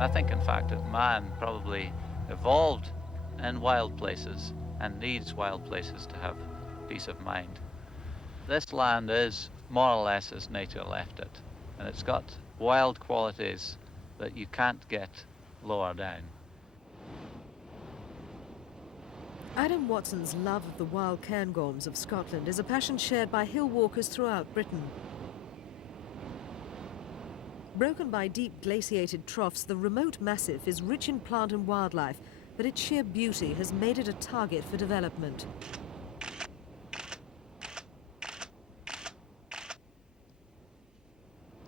I think, in fact, that man probably evolved in wild places and needs wild places to have peace of mind. This land is more or less as nature left it, and it's got wild qualities that you can't get lower down. Adam Watson's love of the wild Cairngorms of Scotland is a passion shared by hill walkers throughout Britain. Broken by deep glaciated troughs, the remote massif is rich in plant and wildlife, but its sheer beauty has made it a target for development.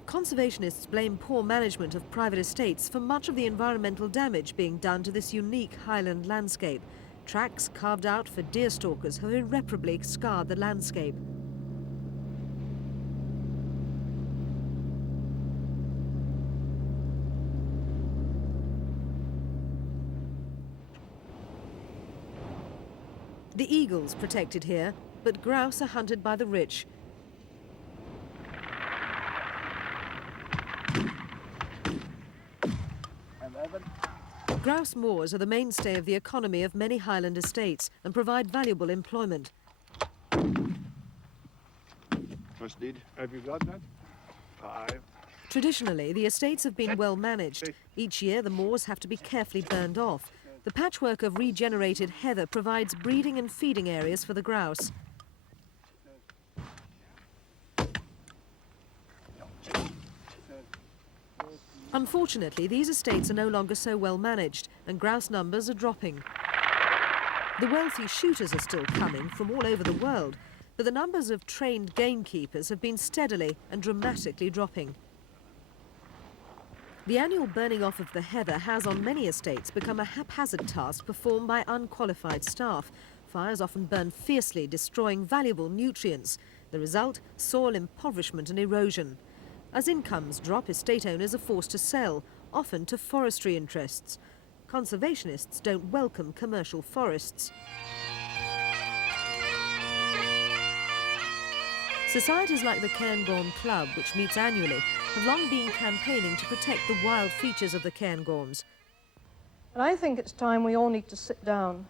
Conservationists blame poor management of private estates for much of the environmental damage being done to this unique highland landscape. Tracks carved out for deer stalkers have irreparably scarred the landscape. The eagles protected here, but grouse are hunted by the rich. Grouse moors are the mainstay of the economy of many highland estates and provide valuable employment. First deed. Have you got that? 5. Traditionally, the estates have been well managed. Each year, the moors have to be carefully burned off. The patchwork of regenerated heather provides breeding and feeding areas for the grouse. Unfortunately, these estates are no longer so well managed, and grouse numbers are dropping. The wealthy shooters are still coming from all over the world, but the numbers of trained gamekeepers have been steadily and dramatically dropping. The annual burning off of the heather has, on many estates, become a haphazard task performed by unqualified staff. Fires often burn fiercely, destroying valuable nutrients. The result, soil impoverishment and erosion. As incomes drop, estate owners are forced to sell, often to forestry interests. Conservationists don't welcome commercial forests. Societies like the Cairngorms Club, which meets annually, have long been campaigning to protect the wild features of the Cairngorms. And I think it's time we all need to sit down,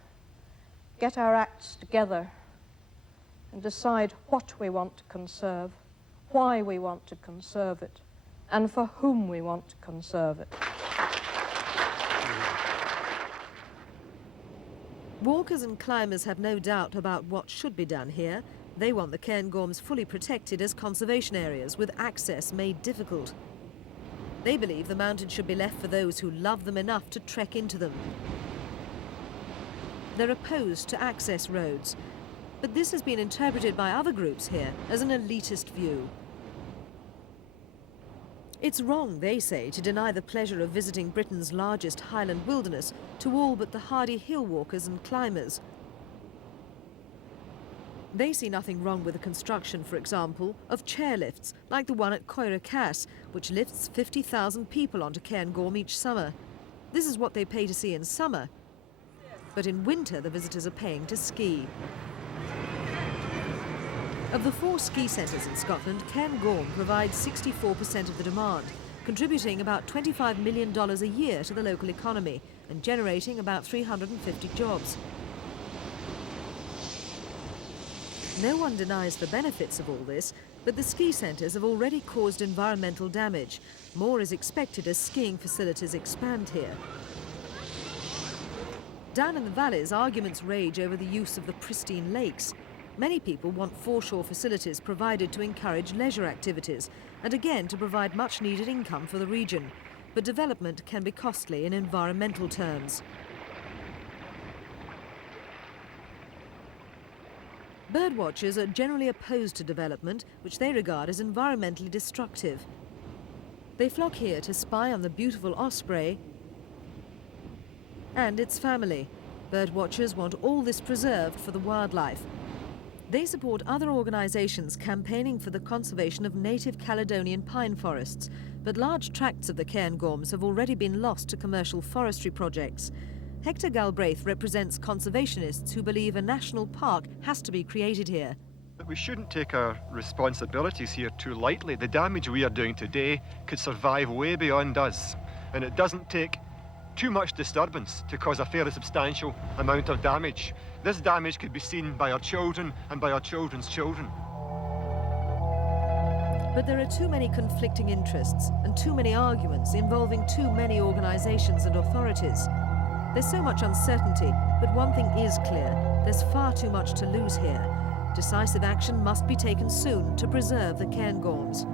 get our acts together, and decide what we want to conserve, why we want to conserve it, and for whom we want to conserve it. Walkers and climbers have no doubt about what should be done here. They want the Cairngorms fully protected as conservation areas, with access made difficult. They believe the mountains should be left for those who love them enough to trek into them. They're opposed to access roads, but this has been interpreted by other groups here as an elitist view. It's wrong, they say, to deny the pleasure of visiting Britain's largest highland wilderness to all but the hardy hill walkers and climbers. They see nothing wrong with the construction, for example, of chairlifts, like the one at Cairngorms, which lifts 50,000 people onto Cairngorm each summer. This is what they pay to see in summer, but in winter the visitors are paying to ski. Of the 4 ski centres in Scotland, Cairngorm provides 64% of the demand, contributing about $25 million a year to the local economy and generating about 350 jobs. No one denies the benefits of all this, but the ski centres have already caused environmental damage. More is expected as skiing facilities expand here. Down in the valleys, arguments rage over the use of the pristine lakes. Many people want foreshore facilities provided to encourage leisure activities and again to provide much-needed income for the region. But development can be costly in environmental terms. Birdwatchers are generally opposed to development, which they regard as environmentally destructive. They flock here to spy on the beautiful osprey and its family. Birdwatchers want all this preserved for the wildlife. They support other organisations campaigning for the conservation of native Caledonian pine forests, but large tracts of the Cairngorms have already been lost to commercial forestry projects. Hector Galbraith represents conservationists who believe a national park has to be created here. But we shouldn't take our responsibilities here too lightly. The damage we are doing today could survive way beyond us. and it doesn't take too much disturbance to cause a fairly substantial amount of damage. This damage could be seen by our children and by our children's children. But there are too many conflicting interests and too many arguments involving too many organisations and authorities. There's so much uncertainty, but one thing is clear: there's far too much to lose here. Decisive action must be taken soon to preserve the Cairngorms.